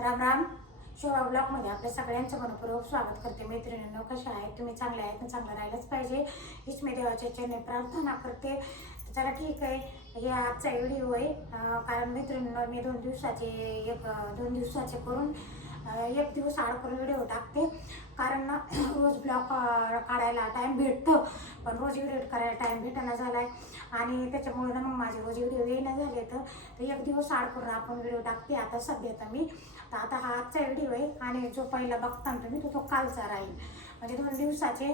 राम राम. शोभा ब्लॉगमध्ये आपल्या सगळ्यांचं मनपूर्वक स्वागत करते. मैत्रिणींनो, कशा आहेत तुम्ही? चांगले आहेत ना? चांगलं राहिलंच पाहिजे हीच मी देवाच्या चरणी प्रार्थना करते. चला ठीक आहे, हे आजचा व्हिडिओ आहे. कारण मैत्रिणींनो, मी 2 दिवसाचे करून 1 दिवस आड करून व्हिडिओ टाकते. कारण ना रोज ब्लॉग काढायला टाईम भेटतं, पण रोज व्हिडिओ करायला टाईम भेटेना झाला आहे. आणि त्याच्यामुळे ना मग माझे रोज व्हिडिओ येणं झाले तर 1 दिवस आड करून आपण व्हिडिओ टाकते. आता सध्या तर आता हा आजचा व्हिडिओ आहे आणि जो पहिला बघता तुम्ही तो कालचा राहील. म्हणजे 2 दिवसाचे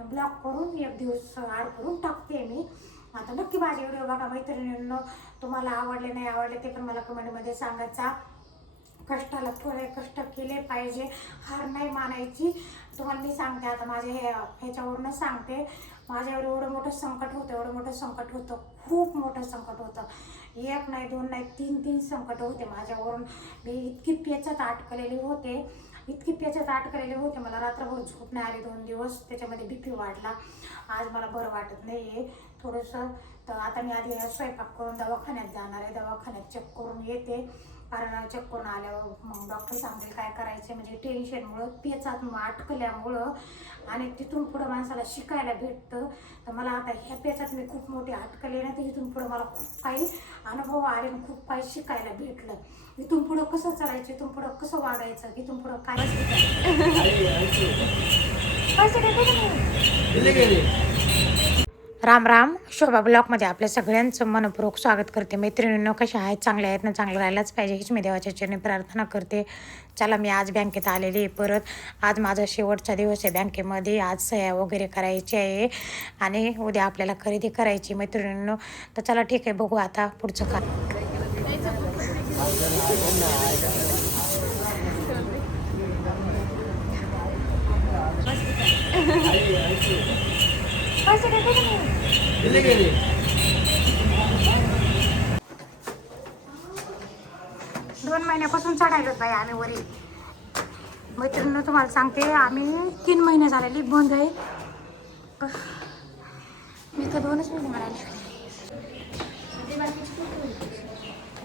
ब्लॉग करून 1 दिवस आड करून टाकते मी. आता नक्की माझे व्हिडिओ बघा मैत्रिणींनो. तुम्हाला आवडले नाही आवडले ते पण मला कमेंटमध्ये सांगायचा. कष्टाला थोडे कष्ट केले पाहिजे, हार नाही मानायची. तुम्हाला मी सांगते, आता माझे ह्याच्यावरूनच सांगते. माझ्यावर एवढं मोठं संकट होतं, खूप मोठं संकट होतं. 1 नाही 2 नाही 3 संकट होते माझ्यावरून. मी इतकी पेचात अटकलेले होते, मला रात्रभर झोप नाही आली 2 दिवस. त्याच्यामध्ये BP वाढला. आज मला बरं वाटत नाही आहे थोडंसं. तर आता मी आधी स्वयंपाक करून दवाखान्यात जाणार आहे, दवाखान्यात चेक करून येते. कारण चेक करून आल्यावर मग डॉक्टर सांगेल काय करायचे. म्हणजे टेन्शनमुळं, पेचात अटकल्यामुळं आणि तिथून पुढं माणसाला शिकायला भेटतं. तर मला आता ह्या पेचात मी खूप मोठी अटकले ना, तर इथून पुढं मला खूप काही अनुभव आले आणि खूप काही शिकायला भेटलं. इथून पुढं कसं चालायचं, इथून पुढं कसं वागायचं, इथून पुढं काय राम राम. शोभा ब्लॉगमध्ये आपल्या सगळ्यांचं मनपूर्वक स्वागत करते. मैत्रिणींनो, कशा आहेत? चांगल्या आहेत ना? चांगलं राहायलाच पाहिजे हीच मी देवाच्या चरणी प्रार्थना करते. चला, मी आज बँकेत आलेली आहे परत. आज माझा शेवटचा दिवस आहे बँकेमध्ये. आज सह्या वगैरे करायची आहे आणि उद्या आपल्याला खरेदी करायची मैत्रिणींनो. तर चला ठीक आहे, बघू आता पुढचं काय. गेले 2 महिन्यापासून चढायलोत बाई आम्ही वरी. मैत्रिणींनो, तुम्हाला सांगते, आम्ही 3 महिने झालेली बंद आहे. मी तर 2च महिने म्हणाले.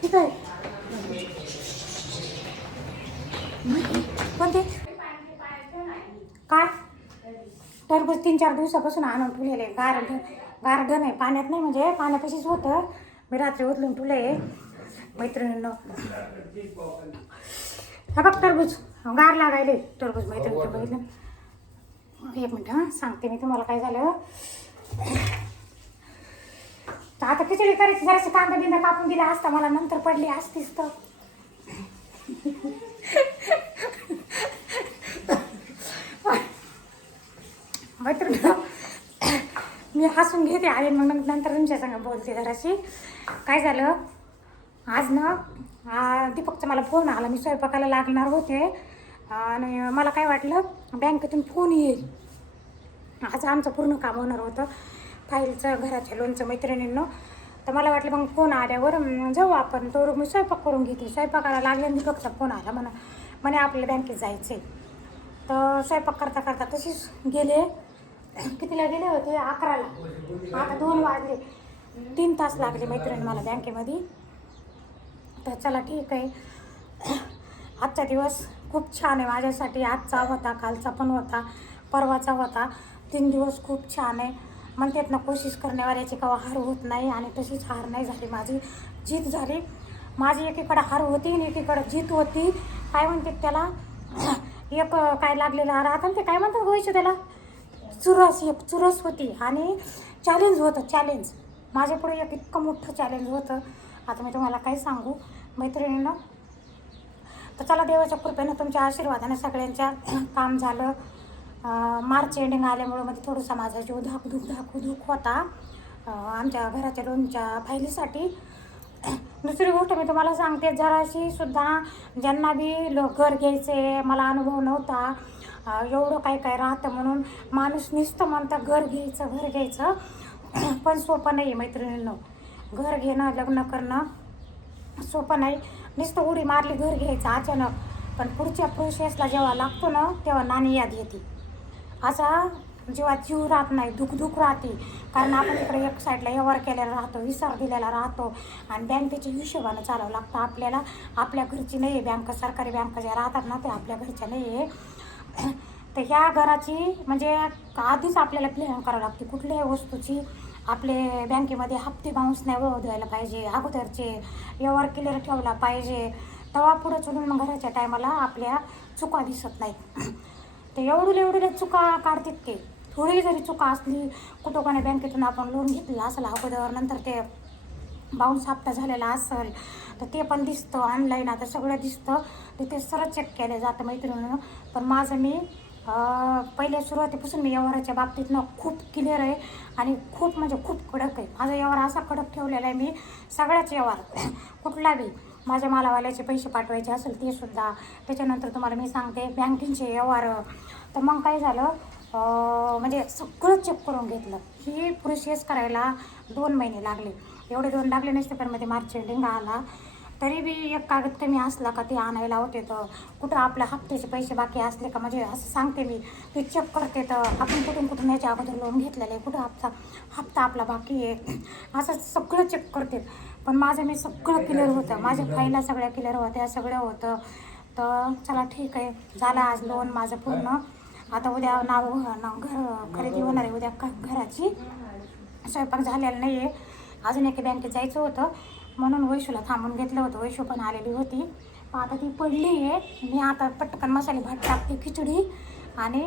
ठीक आहे, कोणते काय टरबूज 3-4 दिवसापासून आणून ठेवलेले. गार्डन आहे, पाण्यात नाही, म्हणजे पाण्यापाशीच होतं. मी रात्री उचलून ठेवले मैत्रिणींनो. हा बघ टरबूज, गार लागायले टरबूज मैत्रिणींनो. बघितलं? 1 मिनिट हां, सांगते मी तुम्हाला काय झालं. तर आता खिचडी करायची, जरासं कांदा बिंदा कापून दिला असता मला, नंतर पडली असतीच तर. मैत्रिणींनो, मी हसून घेते आणि मग नंतर तुमच्या संग बोलते जराशी. काय झालं आज ना, दीपकचा मला फोन आला. मी स्वयंपाकाला लागणार होते आणि मला काय वाटलं बँकेतून फोन येईल. आज आमचं पूर्ण काम होणार होतं, फाईलचं, घराच्या लोनचं मैत्रिणींनो. तर मला वाटलं मग फोन आल्यावर जाऊ आपण. तर मी स्वयंपाक करून घेते. स्वयंपाकाला लागले आणि दीपकचा फोन आला. म्हणे आपल्याला बँकेत जायचं आहे. तर स्वयंपाक करता करता तशीच गेले. कितीला गेले होते? 11ला. आता 2 वाजले. 3 तास लागले मैत्रिणी मला बँकेमध्ये. तर चला ठीक आहे, आजचा दिवस खूप छान आहे माझ्यासाठी. आजचा होता, कालचा पण होता, परवाचा होता. 3 दिवस खूप छान आहे. म्हणतात ना, कोशिश करण्यावाल्याची केव्हा हार होत नाही. आणि तशीच हार नाही झाली माझी, जीत झाली माझी. एकीकडं हार होती आणि एकीकडं जीत होती. काय म्हणतात त्याला, एक काय लागलेला राहत आणि ते काय म्हणतात गोयचं त्याला, चुरस होती. आणि चॅलेंज होतं, चॅलेंज माझ्यापुढे एक इतकं मोठं चॅलेंज होतं. आता मी तुम्हाला काय सांगू मैत्रिणींना. तर चला, देवाच्या कृपेनं, तुमच्या आशीर्वादाने सगळ्यांच्या काम झालं. मार्च एंडिंग आल्यामुळं मध्ये थोडंसं माझा जीव धाकधूक होता आमच्या घराच्या लोनच्या फायलीसाठी. दुसरी गोष्ट मी तुम्हाला सांगते, जराशी सुद्धा ज्यांना बी घर घ्यायचे, मला अनुभव नव्हता एवढं काय राहतं म्हणून. माणूस नुसतं म्हणतं घर घ्यायचं, पण सोपं नाही आहे मैत्रिणींनो. घर घेणं, लग्न करणं सोपं नाही. नुसतं उडी मारली घर घ्यायचं अचानक, पण पुढच्या प्रोसेसला जेव्हा लागतो ना, तेव्हा नाणी याद येते. असा जीवात जीव राहत नाही, दुःख राहते. कारण आपण इकडे एक साईडला व्यवहार केलेला राहतो, विसर दिलेला राहतो आणि बँकेच्या हिशोबानं चालावं लागतं आपल्याला. आपल्या घरची नाही आहे बँक, सरकारी बँक ज्या राहतात ना ते आपल्या घरच्या नाही आहे. तर ह्या घराची म्हणजे आधीच आपल्याला प्लॅन करावं लागते कुठल्याही वस्तूची. आपले बँकेमध्ये हप्ते बाउन्स नाही होऊ द्यायला पाहिजे, अगोदरचे व्यवहार क्लिअर ठेवला पाहिजे, तेव्हा पुढं चलून मग घराच्या टायमाला आपल्या चुका दिसत नाहीत. ते एवढ्या चुका काढतात ते. थोडी जरी चुका असली, कुठं कोणी बँकेतून आपण लोन घेतलेलं असेल अगोदर, नंतर ते बाउन्स हप्ता झालेला असेल तर ते पण दिसतं ऑनलाईन, आता सगळं दिसतं, तिथे सरळ चेक केलं जातं मैत्रिणीनं. पण माझं मी पहिल्या सुरुवातीपासून मी व्यवहाराच्या बाबतीत ना खूप क्लिअर आहे आणि खूप म्हणजे खूप कडक आहे. माझा व्यवहार असा कडक ठेवलेला आहे मी, सगळ्याच व्यवहार कुठला बी माझ्या मालावाल्याचे पैसे पाठवायचे असेल ते सुद्धा. त्याच्यानंतर तुम्हाला मी सांगते बँकिंगचे व्यवहार. तर मग काय झालं, म्हणजे सगळं चेक करून घेतलं. ही प्रोसेस करायला 2 महिने लागले. एवढे 2 लागले नसते पण मध्ये मार्च एंडिंग आला, तरी बी एक कागद कमी असला का ते आणायला होते. तर कुठं आपल्या हप्त्याचे पैसे बाकी असले का, म्हणजे असं सांगते मी, ते चेक करते तर आपण कुठून याच्या अगोदर लोन घेतलेलं आहे, कुठं हप्ता आपला बाकी आहे, असं सगळं चेक करते. पण माझं मी सगळं क्लिअर होतं, माझ्या फाईला सगळ्या क्लिअर होत्या, सगळं होतं. तर चला ठीक आहे, झालं आज लोन माझं पूर्ण. आता उद्या घर खरेदी होणार आहे, उद्या घराची. स्वयंपाक झालेला नाही आहे, अजून एका बँकेत जायचं होतं म्हणून वैशूला थांबून घेतलं होतं. वैशू पण आलेली होती, पण आता ती पडली आहे. मी आता पटकन मसाले भात टाकते, खिचडी, आणि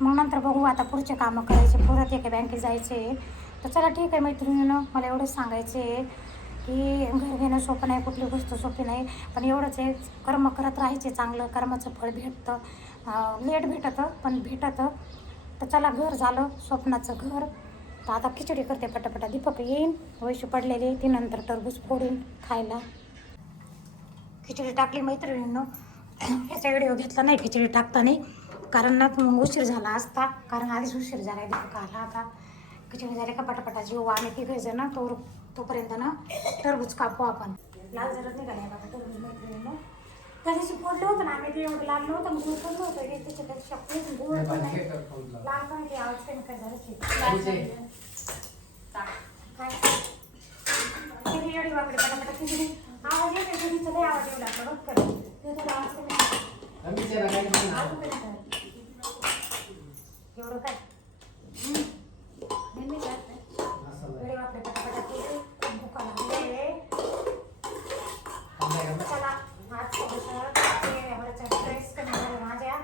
मग नंतर बघू आता पुढचे कामं करायचे, परत एका बँकेत जायचे. तर चला ठीक आहे मैत्रिणीनं, मला एवढंच सांगायचं आहे की घर घेणं सोपं नाही, कुठली गोष्ट सोपी नाही, पण एवढंच आहे, कर्म करत राहायचे, चांगलं कर्माचं फळ भेटतं. लेट भेटतं पण भेटतं. तर चला घर झालं स्वप्नाचं घर. तर आता खिचडी करते पटापटा, दीपक येईन, वैशू पडलेली ती, नंतर टरबूज फोडून खायला. खिचडी टाकली मैत्रिणींनो. ह्याचा व्हिडिओ घेतला नाही खिचडी टाकताना, कारण ना मग उशीर झाला असता, कारण आधीच उशीर झाला आहे. दीपक आला आता. खिचडी झाली का पटापटा जीव आम्ही तिघायचं ना, तोपर्यंत ना टरबूज कापू आपण. लाल जरच निघाले बघा टरबूज मैत्रिणींनो. त्या दिवशी फोडलं होतं ना आम्ही, ते एवढं लाल नव्हतं, मग फोडलं होतं हे त्याच्यापेक्षा गोड नाही, लाल पण ते आवाज काही काय झालं काय एवढी वाकडे पटापटा खिचडी. आवाज येते खिचडीचा, लय आवाज येऊ लागला बघ कर, ते थोडा आवाज कमी एवढं काय एवढे वाकडे पटापटा केले, भुका लागले. चला आज थोडंसं ड्रेस कमी झालं माझ्या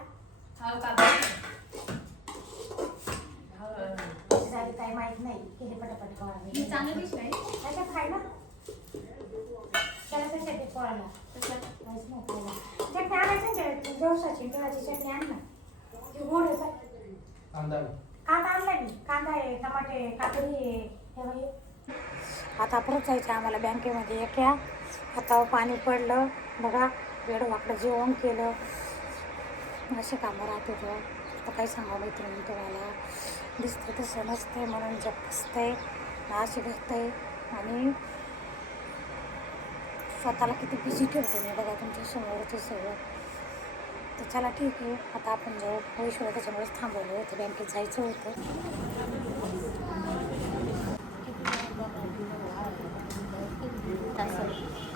झाली काही माहीत नाही, केली पटापट पोळा चांगली डिश नाही त्याच्यात खाय ना, त्याला कशाची पोळाला काहीच नाही खायला. चटणी आणायची दिवसाची गव्हाची चटणी आण ना, ती गोड होता. कांदा आणला मी, कांदा आहे, टमाटे, काकडी आहे, हे बाई. आता परत जायचं आम्हाला बँकेमध्ये. एक्या हातावर पाणी पडलं बघा, वेळ वाकडं जेवण केलं, असे कामं राहते. तर काही सांगा मैत्रिणी तुम्हाला, दिसते तसं नसते म्हणून जग असतंय असे भेटतंय. आणि स्वतःला किती बिझी ठेवते मी बघा तुमच्या समोरचं सगळं. तर चला ठीक आहे, आता आपण जाऊ. वैशूला त्याच्यामुळेच थांबवलं होतं, बँकेत जायचं होतं.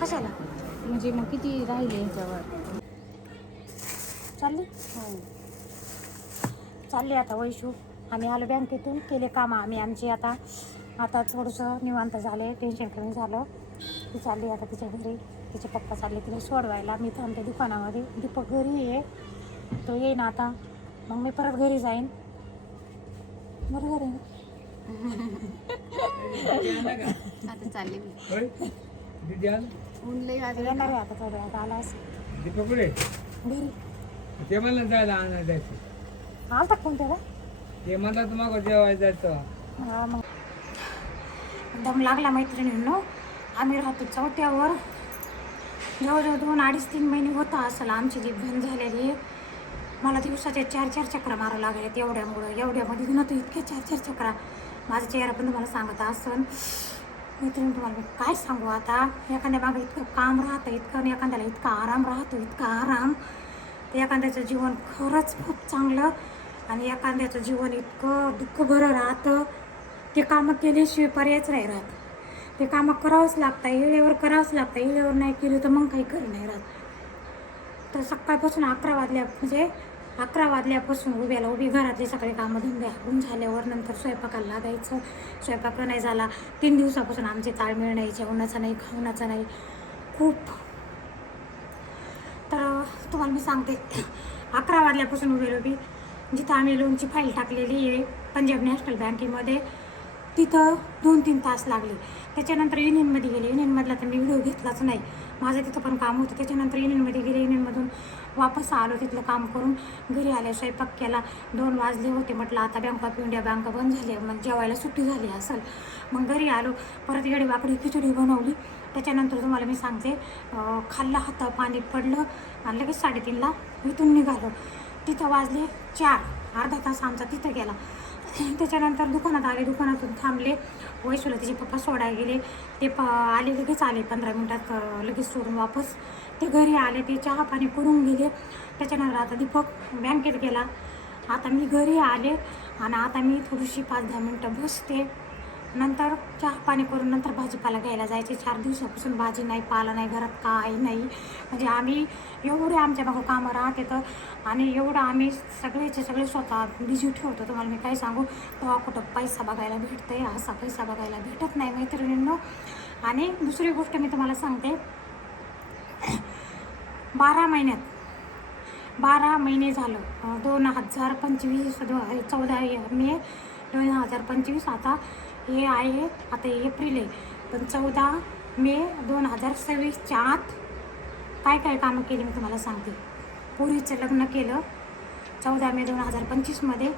कशाला म्हणजे मग किती राहिले ह्याच्यावर चालली आता वैशू. आम्ही आलो बँकेतून, केले कामं आम्ही आमची. आता थोडंसं निवांत झाले, टेन्शन कमी झालं. ती चालली आता तिच्या घरी, तिचे पप्पा चालले तिला सोडवायला. मी थांबते दुकानामध्ये, दीपक घरी आहे, तो येईन आता, मग मी परत घरी जाईन. बरोबर आहे आता चालले मी येणार आहे आता थोड्या वेळात. आला असं घरी ते मला जायला आणायला जायचं, आलता कोण तेव्हा ते मला तुम्हाला जेवायला जायचं. हा मग दम लागला मैत्रिणींनो. आम्ही राहतो चौथ्यावर, जवळजवळ 2-2.5-3 महिने होता असेल आमची जी बंद झालेली. मला दिवसाचे 4-4 चक्रा मारावं लागले एवढ्यामध्ये नव्हतं इतके 4-4 चक्रा. माझा चेहरा पण तुम्हाला सांगत असन मैत्रिणी. तुम्हाला मी काय सांगू आता, एखाद्या मागं इतकं काम राहतं, इतकं एखाद्याला इतका आराम राहतो, इतका आराम. तर एखाद्याचं जीवन खरंच खूप चांगलं आणि एखाद्याचं जीवन इतकं दुःख भरं राहतं, ते कामं केल्याशिवाय पर्यायच नाही राहत. ते कामं करावंच लागतं, वेळेवर करावंच लागतं. वेळेवर नाही केलं तर मग काही खरं नाही राहत. तर सकाळपासून 11 वाजल्यापासून उभी घरातली सगळे कामं धंदे होऊन झाल्यावर नंतर स्वयंपाकाला लागायचं. स्वयंपाक नाही झाला. 3 दिवसापासून आमचे ताळमेळ नाही, जेवणाचा नाही, खावणाचा नाही, खूप. तर तुम्हाला मी सांगते, 11 वाजल्यापासून उभी जिथं आम्ही लोनची फाईल टाकलेली आहे पंजाब नॅशनल बँकेमध्ये, तिथं 2-3 तास लागले. त्याच्यानंतर युनियनमध्ये गेले. युनियनमधला तर मी व्हिडिओ घेतलाच नाही, माझं तिथं पण काम होतं. त्याच्यानंतर युनियनमध्ये गेले. युनियनमधून वापस आलो, तिथलं काम करून घरी आले, स्वयंपाक केला. 2 वाजले होते. म्हटलं आता बँक ऑफ इंडिया बँक बंद झाली, मग जेवायला सुट्टी झाली असेल. मग घरी आलो, परत वाकडी खिचडी बनवली. त्याच्यानंतर तुम्हाला मी सांगते, खाल्लं, हातावर पाणी पडलं आणि लगेच 3:30ला इथून निघालो. तिथं वाजले 4. अर्धा तास आमचा तिथं गेला. त्याच्यानंतर दुकानात आले, दुकानातून थांबले. वैशूला तिचे पप्पा सोडायला गेले. ते आले, लगेच आले 15 मिनटात, लगेच सोडून वापस ते घरी आले. ते चहा पाणी करून गेले. त्याच्यानंतर आता दीपक बँकेत गेला. आता मी घरी आले आणि आता मी थोडीशी 5-10 मिनटं बसते. नंतर चहा पाणी करून नंतर भाजीपाला घ्यायला जायचे. 4 दिवसापासून भाजी नाही, पाला नाही, घरात काही नाही. म्हणजे आम्ही एवढे आमच्या मागं कामं राहते तर, आणि एवढं आम्ही सगळेचे सगळे स्वतः बिझी ठेवतो. तुम्हाला मी काय सांगू, तेव्हा कुठं पैसा बघायला भेटते, असा पैसा बघायला भेटत नाही मैत्रिणींनो. आणि दुसरी गोष्ट मी तुम्हाला सांगते, 12 महिने झालं, 2025 14 मे 2025. आता हे आहे, आता एप्रिल आहे, पण 14 मे 2026च्या आत काय कामं केली मी तुम्हाला सांगते. पोरीचं लग्न केलं 14 मे 2025मध्ये.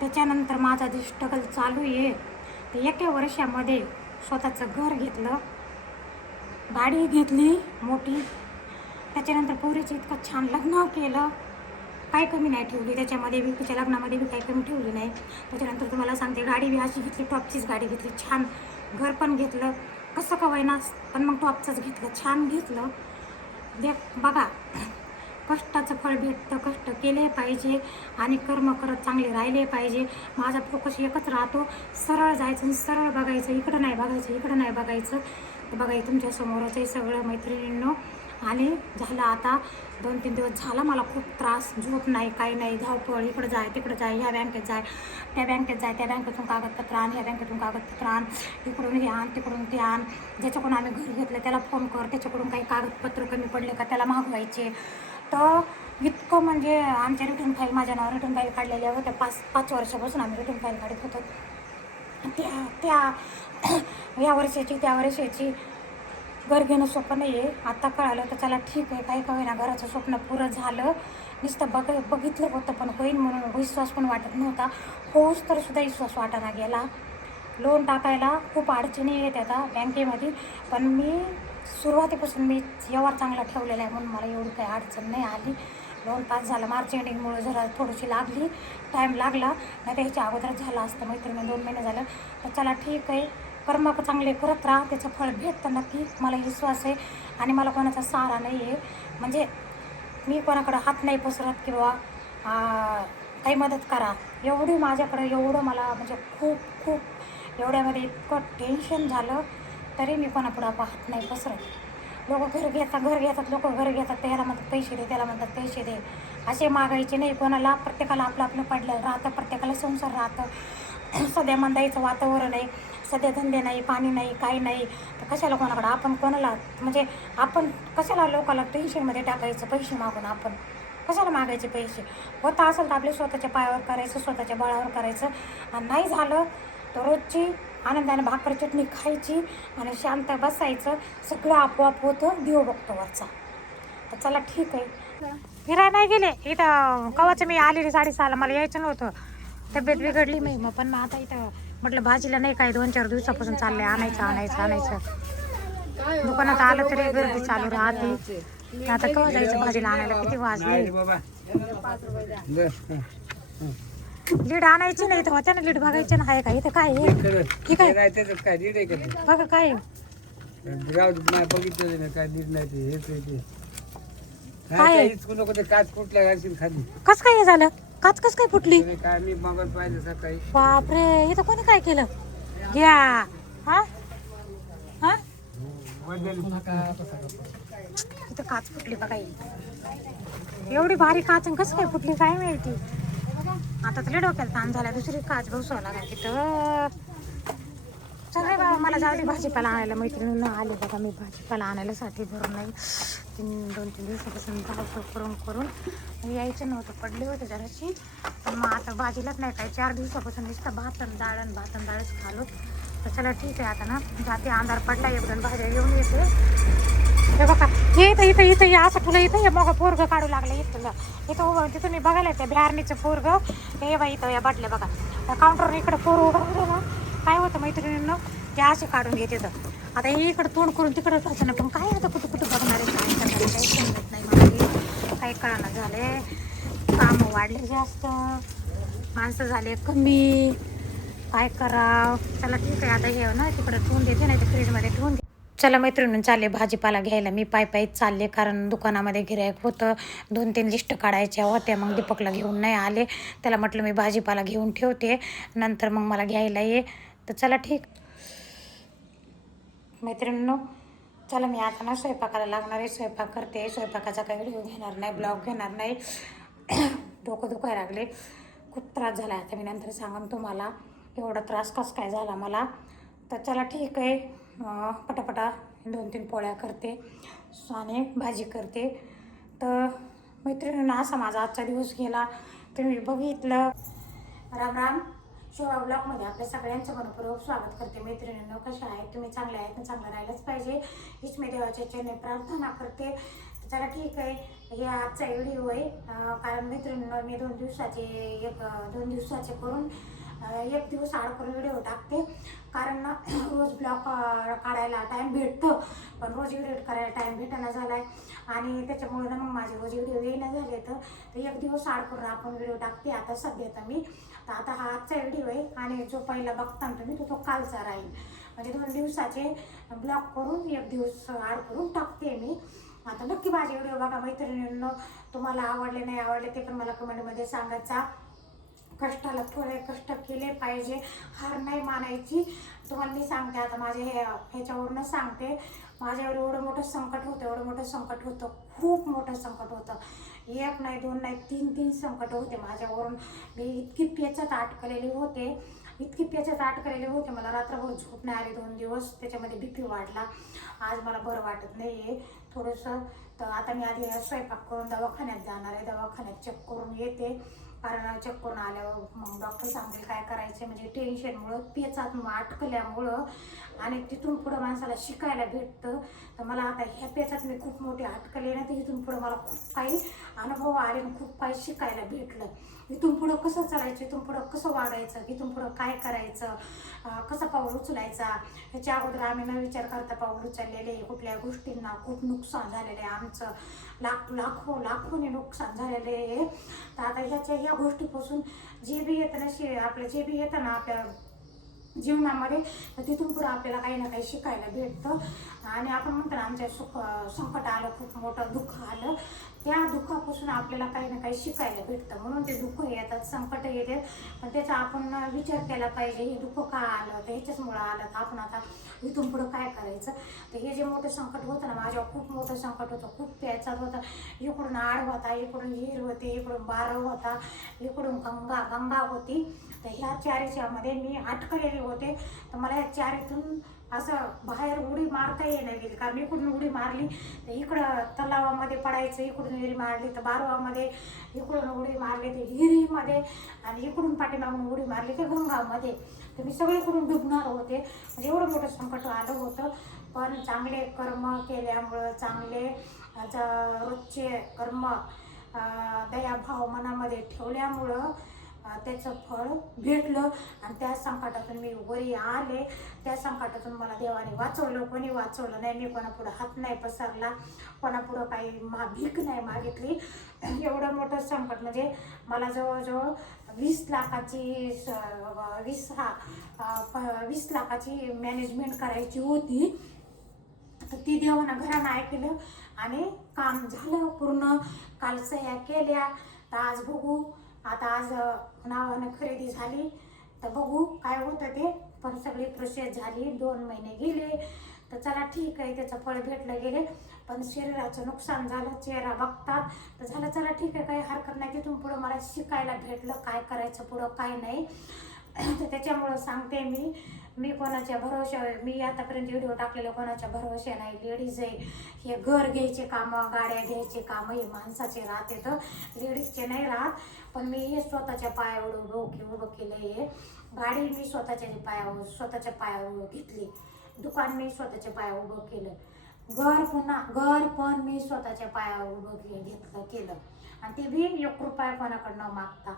त्याच्यानंतर माझा जे स्ट्रगल चालू आहे ते 1 वर्षामध्ये स्वतःचं घर घेतलं, गाडी घेतली मोठी. त्याच्यानंतर पोरीचं इतकं छान लग्न केलं, काही कमी नाही ठेवली त्याच्यामध्ये बी, तिच्या लग्नामध्ये बी काही कमी ठेवली नाही. त्याच्यानंतर तुम्हाला सांगते, गाडी बी अशी घेतली, टॉपचीच गाडी घेतली, छान. घर पण घेतलं, कसं का होईना, पण मग टॉपचंच घेतलं, छान घेतलं. बघा, कष्टाचं फळ भेटतं, कष्ट केले पाहिजे आणि कर्म करत चांगले राहिले पाहिजे. माझा फोकस एकच राहतो, सरळ जायचं आणि सरळ बघायचं, इकडं नाही बघायचं, इकडं नाही बघायचं. तर बघा, हे तुमच्यासमोरच आहे सगळं मैत्रिणींनो. आणि झालं आता 2-3 दिवस झाला मला खूप त्रास, झोप नाही, काही नाही, धावपळ, इकडं जाय तिकडं जाय, ह्या बँकेत जाय, त्या बँकेत जाय, त्या बँकेतून कागदपत्र आण, ह्या बँकेतून कागदपत्र आण, इकडून हे आण, तिकडून ते आण, ज्याच्याकडून आम्ही घर घेतलं त्याला फोन कर, त्याच्याकडून काही कागदपत्र कमी पडले का त्याला मागवायचे. तर इतकं म्हणजे आमच्या रिटर्न फाईल, माझ्या नावावर रिटर्न फाईल काढलेल्या होत्या. 5 वर्षापासून आम्ही रिटर्न फाईल काढत होतो. त्या या वर्षाची त्या वर्षाची घर घेणं सोपं नाही आहे. आता कळालं तर चला ठीक आहे, काही होईना घराचं स्वप्न पुरं झालं. नुसतं बघितलं होतं, पण होईल म्हणून विश्वास पण वाटत नव्हता. होऊच तर सुद्धा विश्वास वाटाना गेला. लोन टाकायला खूप अडचणी येत आता बँकेमध्ये, पण मी सुरुवातीपासून मी व्यवहार चांगला ठेवलेला आहे म्हणून मला एवढी काही अडचण नाही आली. लोन पास झालं, मार्च एंडिंगमुळे जरा थोडीशी लागली, टाईम लागला, नाही तर ह्याच्या अगोदर झालं असतं मैत्रिणी. 2 महिने झालं. तर चला ठीक आहे, कर्म चांगले करत राहा, त्याचं फळ भेटतं नक्की, मला विश्वास आहे. आणि मला कोणाचा सहारा नाही आहे, म्हणजे मी कोणाकडं हात नाही पसरत किंवा काही मदत करा एवढी माझ्याकडं, एवढं मला म्हणजे खूप एवढ्यामध्ये इतकं टेन्शन झालं तरी मी कोणापुढं हात नाही पसरत. लोक घर घेतात, लोक घर घेतात, त्याला म्हणतात पैसे दे, त्याला म्हणतात पैसे दे, असे मागायचे नाही कोणाला. प्रत्येकाला आपलं पडलेलं राहतं, प्रत्येकाला संसार राहतं. सध्या मंदाईचं वातावरण आहे, सध्या धंदे नाही, पाणी नाही, काही नाही, तर कशाला कोणाकडं आपण कोणाला म्हणजे आपण कशाला लोकाला टेन्शनमध्ये टाकायचं पैसे मागून. आपण कशाला मागायचे पैसे? होता असेल तर आपल्या स्वतःच्या पायावर करायचं, स्वतःच्या बळावर करायचं. आणि नाही झालं तर रोजची आनंदाने भाकर चटणी खायची आणि शांत बसायचं, सगळं आपोआप होतं, देव बघतो वरचा. तर चला ठीक आहे. फिरायला नाही गेले इथं कवाचं, मी आलेली 6:30ला, मला यायचं नव्हतं, तब्येत बिघडली मी मग. पण मग आता इथं म्हटलं भाजीला नाही काय, 2-4 दिवसापासून चाललंय आणायचं. दुकानात आलं तरी गर्दी चालू राहते. आता केव्हा जायचं भाजीला आणायला, किती वाजले. लीड आणायची नाही तर त्यानं लीड बघायची ना, आहे का इथं काय आहे, ठीक आहे बघा काय बघितलं काय नको ते काच कुठल्या घालशील खाली. कसं काय हे झालं. काच कस काय फुटली? तिने काय मी बघत पाहिजे सकाळी. बापरे, इथं कोणी काय केलं? घ्या. हा हा बदल इथं काच फुटली बघा ही. एवढी भारी काच कसं काय फुटली काय माहिती. आता तुला डोक्याला ताण झाला, दुसरी काच बसवावं लागेल तिथं. सगळे बाबा मला जाऊ दे, भाजीपाला आणायला मैत्रिणींना आले बघा. मी भाजीपाला आणायला साठी धरून नाही 2-3 दिवसापासून धावपळ करून यायचं नव्हतं, पडले होते जराशी. पण मग आता भाजीलाच नाही काय, 4 दिवसापासून नुसतं भातन डाळच खालो. तर चला ठीक आहे, आता ना जाते. अंधार पडला, 1-2 भाज्या घेऊन येते. हे बघा, हे इथं असं तुला इथं हे मग पोरग काढू लागलं. इथं उभं तिथं मी बघायला येते बिहारणीचं पोरग. हे बाई इथं या बाटल्या बघा, त्या काउंटरवर इकडं पोरं उभं राहिलं ना. काय होतं मैत्रिणींना, ते असे काढून घेते. आता हे इकडं तोंड करून तिकडं जायचं ना. पण काय आता कुठं बघणार आहे, काय करणार, काही समजत नाही मला. काही कळणार झाले, कामं वाढले जास्त, माणसं झाले कमी, काय करावं. चला ठीक आहे, आता हे ना तिकडं ठेवून देते, नाही तर फ्रीजमध्ये ठेवून दे. चला मैत्रिणींनी चालले भाजीपाला घ्यायला. मी पायी चालले, कारण दुकानामध्ये गिऱ्हाईक होतं. 2-3 लिस्ट काढायच्या होत्या. मग दीपकला घेऊन नाही आले. त्याला म्हटलं मी भाजीपाला घेऊन ठेवते, नंतर मग मला घ्यायला ये. तर चला ठीक मैत्रिणींनो, चला मी आता ना स्वयंपाकाला लागणार आहे. स्वयंपाक करते. स्वयंपाकाचा काही व्हिडिओ घेणार नाही, ब्लॉग घेणार नाही. डोकं दुखायला लागले, खूप त्रास झाला. आता मी नंतर सांगेन तुम्हाला एवढा त्रास कसं काय झाला मला. तर चला ठीक आहे, पटापटा 2-3 पोळ्या करते आणि भाजी करते. तर मैत्रिणींना असा माझा आजचा दिवस गेला. तुम्ही बघितलं. राम राम. शोभा ब्लॉगमध्ये आपल्या सगळ्यांचं मनपूर्वक स्वागत करते. मैत्रिणींनो, कशा आहेत तुम्ही? चांगले आहेत ना? चांगलं राहिलंच पाहिजे हीच मी देवाच्या चरणी प्रार्थना करते. चला ठीक आहे, हे आजचा व्हिडिओ आहे. कारण मैत्रिणींनो, मी 2 दिवसाचे करून 1 दिवस आड करून व्हिडिओ टाकते. कारण ना रोज ब्लॉग काढायला टाईम भेटतो, पण रोज व्हिडिओ करायला टाईम भेटेना झाला आहे. आणि त्याच्यामुळे ना मग माझे रोज व्हिडिओ येणं झाले. तर 1 दिवस आड करून आपण व्हिडिओ टाकते आता सध्या. तर आता हा आजचा व्हिडिओ आहे, आणि जो पहिला बघता तुम्ही तो कालचा राहील. म्हणजे 2 दिवसाचे ब्लॉग करून 1 दिवस आड करून टाकते मी. आता नक्की माझे व्हिडिओ बघा मैत्रिणींनो. तुम्हाला आवडले नाही आवडले ते पण मला कमेंटमध्ये सांगायचा. कष्टाला थोडे कष्ट केले पाहिजे, हार नाही मानायची. तुम्हाला मी सांगते, आता माझे ह्याच्यावरूनच सांगते. माझ्यावर एवढं मोठं संकट होतं, खूप मोठं संकट होतं. 1 नाही 2 नाही 3 संकट होते माझ्यावरून. मी इतकी पेचात अटकलेले होते, मला रात्रभर झोप नाही आली 2 दिवस. त्याच्यामध्ये BP वाढला. आज मला बरं वाटत नाही आहे थोडंसं. तर आता मी आधी स्वयंपाक करून दवाखान्यात जाणार आहे, दवाखान्यात चेक करून येते. कारण चेक करून आल्यावर मग डॉक्टर सांगतील काय करायचे. म्हणजे टेन्शनमुळं, पेचात अटकल्यामुळं, आणि तिथून पुढं माणसाला शिकायला भेटतं. तर मला आता ह्या पेचात मी खूप मोठी अटकले ना, तर इथून पुढं मला खूप काही अनुभव आले, खूप काही शिकायला भेटलं. इथून पुढं कसं चालायचं, इथून पुढं कसं वागायचं, इथून पुढं काय करायचं, कसं पाऊल उचलायचा. ह्याच्या अगोदर आम्ही न विचार करता पाऊल उचललेले. कुठल्या गोष्टींना खूप नुकसान झालेलं आहे आमचं, लाखोने नुकसान झालेले आहे. तर आता ह्या गोष्टीपासून जे बी येतं ना आपल्या जीवनामध्ये, तर तिथून पुढं आपल्याला काही ना काही शिकायला भेटतं. आणि आपण म्हणतो ना, आमच्या संकट आलं, खूप मोठं दुःख आलं, त्या दुःखापासून आपल्याला काही ना काही शिकायला भेटतं. म्हणून ते दुःख येतात, संकट येते, पण त्याचा आपण विचार केला पाहिजे. हे दुःख का आलं, तर ह्याच्याचमुळं आलं, तर आपण आता इथून पुढं काय करायचं. तर हे जे मोठं संकट होतं ना, माझ्यावर खूप मोठं संकट होतं, खूप प्यायचात होतं. इकडून आड होता, इकडून हिर होते, इकडून बारव होता, इकडून गंगा होती. तर ह्या 4मध्ये मी अटकलेले होते. तर मला ह्या 4तून असं बाहेर उडी मारता येणार गेली. कारण इकडून उडी मारली तर इकडं तलावामध्ये पडायचं, इकडून विहिरी मारली तर बारवामध्ये, इकडून उडी मारली तर हिरीमध्ये, आणि इकडून पाठीमागून उडी मारली तर गंगामध्ये. तर मी सगळीकडून डुबणार होते. म्हणजे एवढं मोठं संकट आलं होतं. पण चांगले कर्म केल्यामुळं, चांगले रोजचे कर्म, दयाभाव मनामध्ये ठेवल्यामुळं त्याचं फळ भेटलं. आणि त्या संकटातून मी वरी आले. त्या संकटातून मला देवाने वाचवलं. कोणी वाचवलं नाही. मी कोणापुढं हात नाही पसरला, कोणापुढं काही भीक नाही मागितली. एवढं मोठं संकट, म्हणजे मला जवळजवळ 20 लाखाची मॅनेजमेंट करायची होती. तर ती देवानं घरानं ऐकलं आणि काम झालं पूर्ण. काल सह्या केल्या. तर आज बघू आता आज नावानं खरेदी झाली तर बघू काय होतं ते. पण सगळी प्रोसेस झाली, 2 महिने गेले तर चला ठीक आहे, त्याचं फळ भेटलं गेले. पण शरीराचं नुकसान झालं, चेहरा बघतात तर झालं, चला ठीक आहे, काही हरकत नाही. तिथून पुढं मला शिकायला भेटलं काय करायचं पुढं काय नाही. तर त्याच्यामुळं सांगते मी कोणाच्या भरोश्यावर, मी आतापर्यंत व्हिडिओ टाकलेले कोणाच्या भरोश्या नाही. लेडीज आहे हे घर घ्यायचे कामं, गाड्या घ्यायचे कामं हे माणसाचे राहते, तर लेडीजचे नाही राहत. पण मी हे स्वतःच्या पायावर उभं केलं आहे. गाडी मी स्वतःच्या पायावर घेतली, दुकान मी स्वतःच्या पायावर उभं केलं, घर पण मी स्वतःच्या पायावर उभं केलं. आणि ते बी 1 रुपया कोणाकडं न मागता.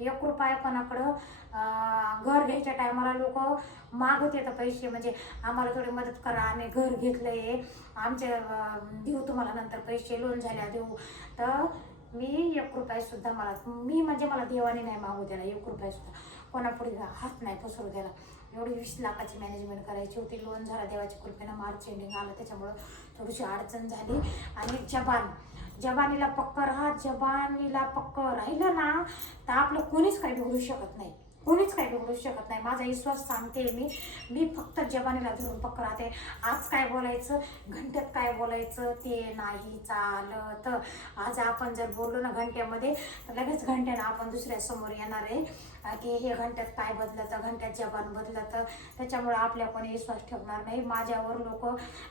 1 रुपया कोणाकडं घर घ्यायच्या टायमाला लोक मागत येतं पैसे, म्हणजे आम्हाला थोडी मदत करा, आम्ही घर घेतलं आहे, आमचे देऊ तुम्हाला नंतर पैसे, लोन झाल्या देऊ. तर मी 1 रुपयासुद्धा मला देवाने नाही मागू द्याला. 1 रुपयासुद्धा कोणापुढे हात नाही पसरू द्याला. एवढी 20 लाखाची मॅनेजमेंट करायची होती. लोन झाला देवाच्या कृपेनं, मार्च एंडिंग आलं, त्याच्यामुळं थोडीशी अडचण झाली. आणि जबानीला पक्क राहा. जबानीला पक्क राहिलं ना तर आपलं कोणीच काही बिघडू शकत नाही, माझा विश्वास सांगते मी फक्त जबानीला धरून पक्क राहते. आज काय बोलायचं, घंट्यात काय बोलायचं ते नाही चालत. आज आपण जर बोललो ना घंट्यामध्ये तर लगेच घंट्यानं आपण दुसऱ्या समोर येणार आहे की हे घंट्यात काय बदलतं, घंट्यात जबान बदलतं. त्याच्यामुळे आपल्या कोणी विश्वास ठेवणार नाही. माझ्यावर लोक,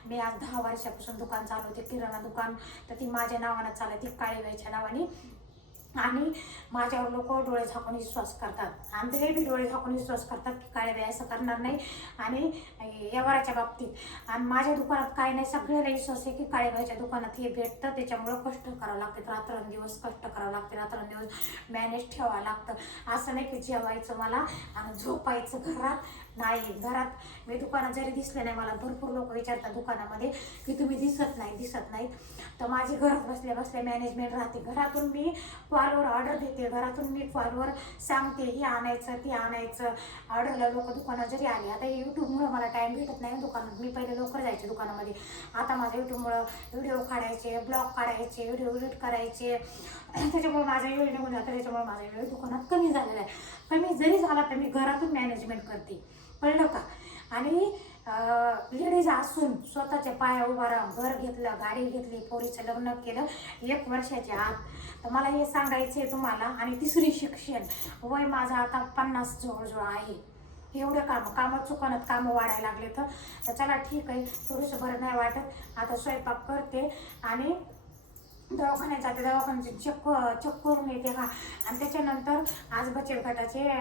मी आज 10 वर्षापासून दुकान चालवते, किराणा दुकान, तर ती माझ्या नावानं चालते, काळीबाईच्या नावाने. आणि माझ्यावर लोक डोळे झाकून विश्वास करतात, आंधळे बी डोळे झाकून विश्वास करतात की काळेबाई असं करणार नाही. आणि व्यवहाराच्या बाबतीत आणि माझ्या दुकानात काय नाही, सगळ्याला विश्वास आहे की काळेबाईच्या दुकानात हे भेटतं. त्याच्यामुळं कष्ट करावं लागतं, रात्रंदिवस कष्ट करावं लागते, रात्रंदिवस मॅनेज ठेवावं लागतं. असं नाही की जेवायचं मला आणि झोपायचं घरात नाही. घरात मी दुकानात जरी दिसले नाही, मला भरपूर लोक विचारतात दुकानामध्ये की तुम्ही दिसत नाही. तर माझी घरात बसल्या मॅनेजमेंट राहते. घरातून मी कॉलवर ऑर्डर देते, घरातून मी कॉलवर सांगते हे आणायचं ते आणायचं. ऑर्डरला लोक दुकानात जरी आले, आता यूट्यूबमुळं मला टाईम भेटत नाही दुकानात. मी पहिले लवकर जायचे दुकानामध्ये, आता माझ्या यूट्यूबमुळं व्हिडिओ काढायचे, ब्लॉग काढायचे, व्हिडिओ एडिट करायचे, त्याच्यामुळे माझा वेळ निघून जातो. त्याच्यामुळे माझा वेळ दुकानात कमी झालेला आहे. कमी जरी झाला तर मी घरातून मॅनेजमेंट करते, कळलं का. आणि लेडीज असून स्वतःच्या पाया उभा राहून घर घेतलं, गाडी घेतली, पोरीचं लग्न केलं 1 वर्षाच्या आत, तर मला हे सांगायचं आहे तुम्हाला. आणि 3री शिक्षण, वय माझं आता 50 जवळजवळ आहे. एवढं कामं चुकवण्यात कामं वाढायला लागले. तर चला ठीक आहे, थोडंसं बरं नाही वाटत. आता स्वयंपाक करते आणि दवाखान्यात जाते, दवाखान्याचे चेक करून येते. आणि त्याच्यानंतर आज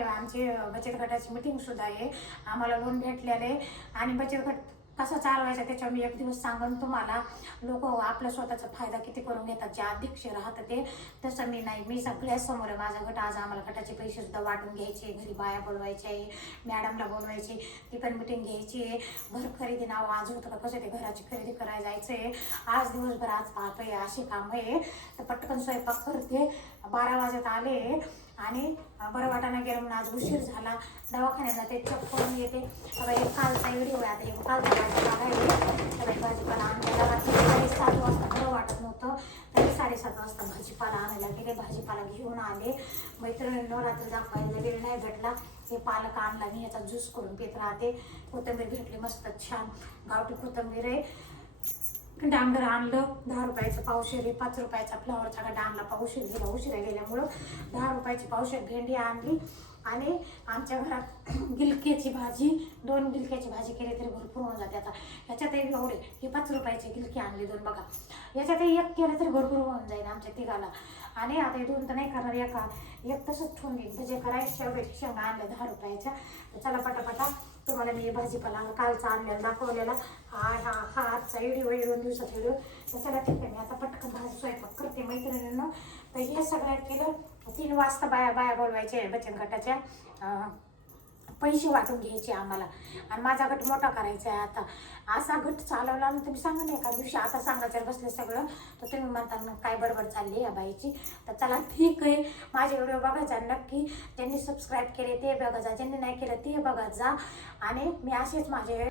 आमचे बचत गटाची मीटिंगसुद्धा आहे. आम्हाला लोन भेटलेले आणि बचत गट कसा चालवायचा त्याच्यावर मी 1 दिवस सांगेन तुम्हाला. लोक आपला स्वतःचा फायदा किती करून घेतात, जे अध्यक्ष राहतं ते, तसं मी नाही. मी सगळ्यासमोर आहे. माझा गट आज आम्हाला गटाचे पैसेसुद्धा वाटून घ्यायचे, घरी बाया बोलवायच्या आहे, मॅडमला बोलवायची, ती पण मिटिंग घ्यायची आहे. घर खरेदी नाव आज होतं का कसं, ते घराची खरेदी करायला जायचं आहे आज दिवसभर. आज पाहतो आहे असे काम आहे. तर पटकन स्वयंपाक करते, 12 वाजत आले आणि बरं वाटायला गेलं म्हणून आज उशीर झाला. दवाखान्यात जाते, चेक करून येते. कालचा व्हिडिओ आहे, आता कालचा भाजीपाला आहे. भाजीपाला आणायला रात्री 7:30 वाजता बरं वाटत नव्हतं, तरी 7:30 वाजता भाजीपाला आणायला गेले. भाजीपाला घेऊन आले. मैत्रिणींना रात्री दाखवायला वेळ नाही भेटला. हे पालक आणला, मी याचा ज्यूस करून पित राहते. कोथिंबीर भेटली मस्त छान गावठी कोथिंबीर आहे. डांगर आणलं 10 रुपयाचं पावशेर, 5 रुपयाचा फ्लावरचा गड्डा आणला. उशिरा गेल्यामुळं 10 रुपयाची पावशेर भेंडी आणली. आणि आमच्या घरात गिलक्याची भाजी, 2 गिलक्याची भाजी केली तरी भरपूर होऊन जाते. आता ह्याच्यातही एवढे, हे 5 रुपयाचे गिलके आणले 2 बघा. याच्यातही 1 केलं तरी भरपूर होऊन जाईल आमच्या तिघाला. आणि आता हे 2 तर नाही करणार, एक तसंच ठेवून घेईन. भजे करायचे, शेवग्याची शेंगा आणल्या 10 रुपयाच्या. तर चला पटापटा तुम्हाला मी भाजीपाला कालचा आणलेला दाखवलेला हा आजचा व्हिडिओ 2 दिवसाचा व्हिडिओ. तर चला ठीक आहे, मी आता पटकन भाजी स्वयंपाक करते मैत्रिणींना. तर हे सगळ्यात केलं. 3 वाजता बाया बोलवायचे बचत गटाच्या, पैसे वाटून घ्यायचे आम्हाला. आणि माझा गट मोठा करायचा आहे. आता असा गट चालवला आणि तुम्ही सांगा नाही एका दिवशी, आता सांगायचं बसले सगळं तर तुम्ही म्हणता काय बडबड चालली या बाईची. तर चला ठीक आहे, माझे व्हिडिओ बघायचा नक्की. ज्यांनी सबस्क्राईब केले ते बघा जा, ज्यांनी नाही केलं ते बघा जा. आणि मी असेच माझे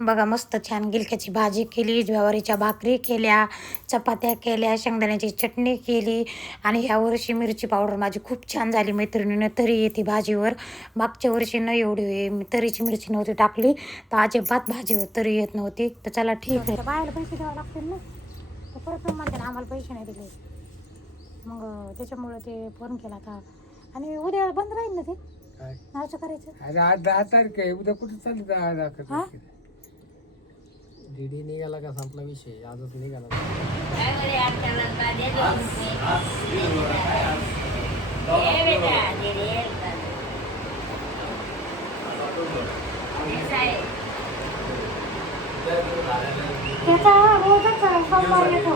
बघा मस्त छान गिलक्याची भाजी केली, ज्वारीच्या भाकरी केल्या, चपात्या केल्या, शेंगदाण्याची चटणी केली आणि ह्या वर्षी मिरची पावडर माझी खूप छान झाली मैत्रिणीनं. तरी येते भाजीवर. मागच्या वर्षी न एवढी तरीची मिरची नव्हती टाकली तर अजिबात भाजीवर तरी येत नव्हती. तर चला ठीक आहे. बाहेर पैसे द्यावे लागतील ना, तर परत म्हणते ना आम्हाला पैसे नाही दिले. मग त्याच्यामुळं ते फोन केला आता. आणि उद्या बंद राहील ना ते काय नावचं करायचं. अरे आज 10 तारीख आहे, उद्या कुठं चालू 10 हा? डीडी निघाला का संपला विषय, आजच निघाला. त्याचा रोजच सोमवार येतो.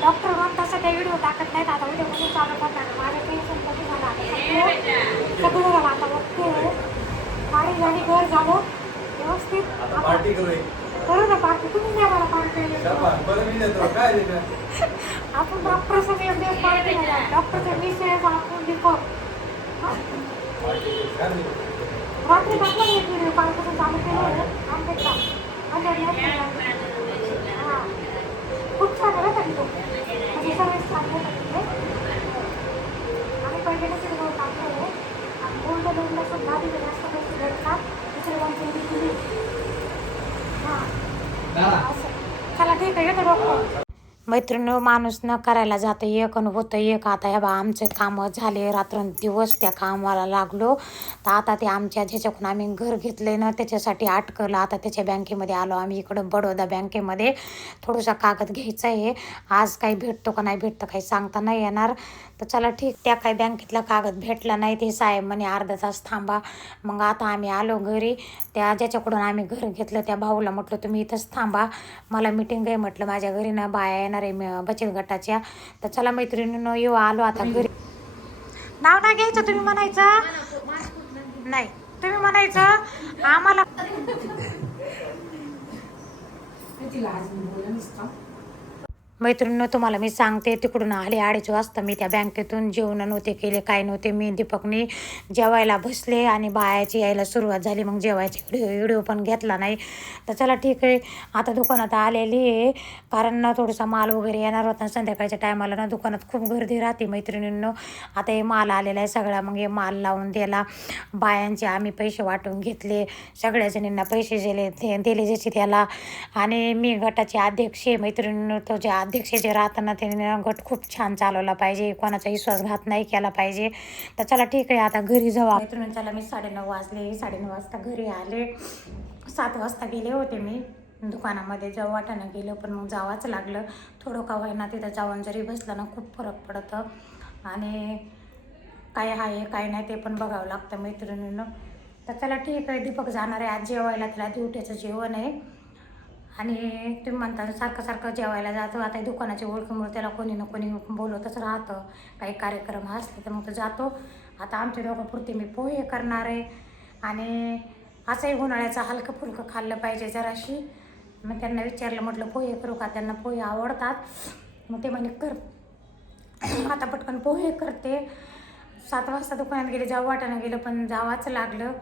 डॉक्टर म्हणतात सध्या व्हिडिओ टाकत नाहीत, आता उद्यापासून चालू करणार. माझं टेन्शन कधी झालं आता सगळं झालं आता बघते. गाडी झाली, घर झालं व्यवस्थित. पार्टी करू करू ना पार्टी, तुम्ही द्या मला पार्टी. बरं मी देतो काय देतो आपण डॉक्टर सगळे एक दिवस पार्टी डॉक्टरचा विषय आपण लिखो. रात्री टाकलं मी व्हिडिओ कालपासून चालू केलं होतं आमच्या हां खूप छान आहे तरी तो म्हणजे सर्विस छान आहे तिथे. आम्ही पहिले नसेल गोल टाकलं आहे आणि गोल्ड लोनला सुद्धा तिथे जास्त पैसे भेटतात. दुसरे लोनची दिली हां असं. चला ठीक आहे, येतो डॉक्टर. मैत्रिणी माणूस न करायला जातं एक आणि होतं एक. आता ह्या बा आमचे कामं झाले, रात्रंदिवस त्या कामाला लागलो. तर आता ते आमच्या ज्याच्याकडून आम्ही घर घेतले ना त्याच्यासाठी अटकलं. आता त्याच्या बँकेमध्ये आलो आम्ही, इकडं बडोदा बँकेमध्ये. थोडासा कागद घ्यायचा आहे. आज काही भेटतो का नाही भेटतं काही सांगता नाही येणार. तर चला ठीक, त्या काही बँकेतला कागद भेटला नाही. ते साहेब म्हणे अर्धा तास थांबा. मग आता आम्ही आलो घरी. त्या ज्याच्याकडून आम्ही घर घेतलं त्या भाऊला म्हटलं तुम्ही इथंच थांबा, मला मिटिंग आहे म्हटलं माझ्या घरी ना बाया येणार आहे बचत गटाच्या. तर चला मैत्रिणीनं येऊ आलो आता घरी. नाव नाही घ्यायचं, तुम्ही म्हणायचं नाही, तुम्ही म्हणायचं आम्हाला. मैत्रिणीनं तुम्हाला मी सांगते, तिकडून आले 2:30 वाजता. मी त्या बँकेतून जेवण नव्हते केले, काय नव्हते. मी दीपकने जेवायला बसले आणि बायाची यायला सुरुवात झाली. मग जेवायची व्हिडिओ पण घेतला नाही. तर चला ठीक आहे, आता दुकानात आलेली आहे. कारण ना थोडासा माल वगैरे येणार होता. संध्याकाळच्या टायमाला ना दुकानात खूप गर्दी राहते मैत्रिणींनो. आता हे माल आलेला आहे सगळा. मग हे माल लावून दिला. बायांचे आम्ही पैसे वाटून घेतले, सगळ्या जणींना पैसे दिले ज्याचे त्याला. आणि मी गटाचे अध्यक्ष आहे मैत्रिणींनो. तो जे अध्यक्ष जे राहताना त्याने गट खूप छान चालवला पाहिजे, कोणाचा विश्वासघात नाही केला पाहिजे. तर चला ठीक आहे, आता घरी जाऊ मैत्रिणी. चला मी 9:30 वाजले, 9:30 वाजता घरी आले. 7 वाजता गेले होते मी दुकानामध्ये, जाऊ वाटाणं गेलं पण मग जावंच लागलं. थोडं का होईना तिथं जाऊन जरी बसलं ना खूप फरक पडतं. आणि काय आहे काय नाही ते पण बघावं लागतं मैत्रिणीनं. तर चला ठीक आहे, दीपक जाणार आहे आज जेवायला, त्याला दिवट्याचं जेवण आहे. आणि तुम्ही म्हणता सारखं सारखं जेवायला जातो. आता दुकानाच्या ओळखीमुळे त्याला कोणी ना कोणी बोलवतच राहतं. काही कार्यक्रम असले तर मग तो जातो. आता आमच्या दोघांपुरती मी पोहे करणार आहे. आणि असंही उन्हाळ्याचं हलकं फुलकं खाल्लं पाहिजे जराशी. मग त्यांना विचारलं, म्हटलं पोहे करू का, त्यांना पोहे आवडतात. मग ते म्हणे कर. आता पटकन पोहे करते. 7 वाजता दुकानात गेले, जाऊ वाटाणं गेलं पण जावाच लागलं.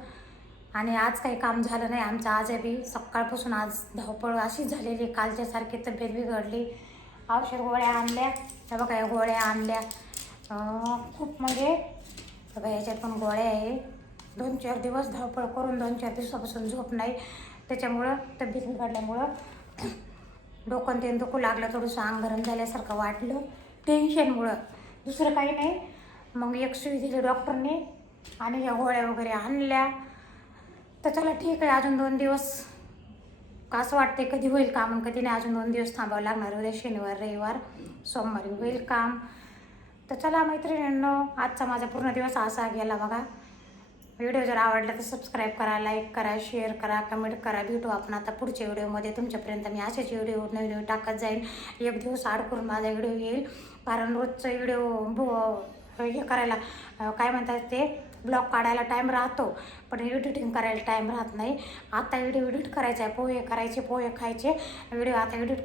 आणि आज काही काम झालं नाही आमचं. आज बी सकाळपासून आज धावपळ अशीच झालेली, कालच्यासारखी तब्येत बिघडली. औषध गोळ्या आणल्या, त्या बघा या गोळ्या आणल्या खूप. म्हणजे बघा याच्यात पण गोळ्या आहे. 2-4 दिवस धावपळ करून 2-4 दिवसापासून झोप नाही. त्याच्यामुळं तब्येत बिघडल्यामुळं डोकं ते दुखू लागलं, थोडंसं अंग गरम झाल्यासारखं वाटलं टेन्शनमुळं, दुसरं काही नाही. मग एक सुई दिली डॉक्टरने आणि या गोळ्या वगैरे आणल्या. तर चला ठीक आहे, अजून 2 दिवस असं वाटते कधी होईल काम आणि कधी नाही. अजून 2 दिवस थांबावं लागणार. उद्या शनिवार रविवार सोमवारी होईल काम. तर चला मैत्रिणींनो, आजचा माझा पूर्ण दिवस असा गेला बघा. व्हिडिओ जर आवडला तर सबस्क्राईब करा, लाईक करा, शेअर करा, कमेंट करा. भेटू आपण आता पुढच्या व्हिडिओमध्ये. तुमच्यापर्यंत मी असेच व्हिडिओ नवीन टाकत जाईन. एक दिवस आड करून माझा व्हिडिओ येईल, कारण रोजचं व्हिडिओ हे करायला काय म्हणतात ते ब्लॉग काढायला टाईम राहतो, पण एडिटिंग करायला टाईम राहत नाही. आता व्हिडिओ एडिट करायचा आहे, पोहे करायचे, पोहे खायचे, व्हिडिओ आता एडिट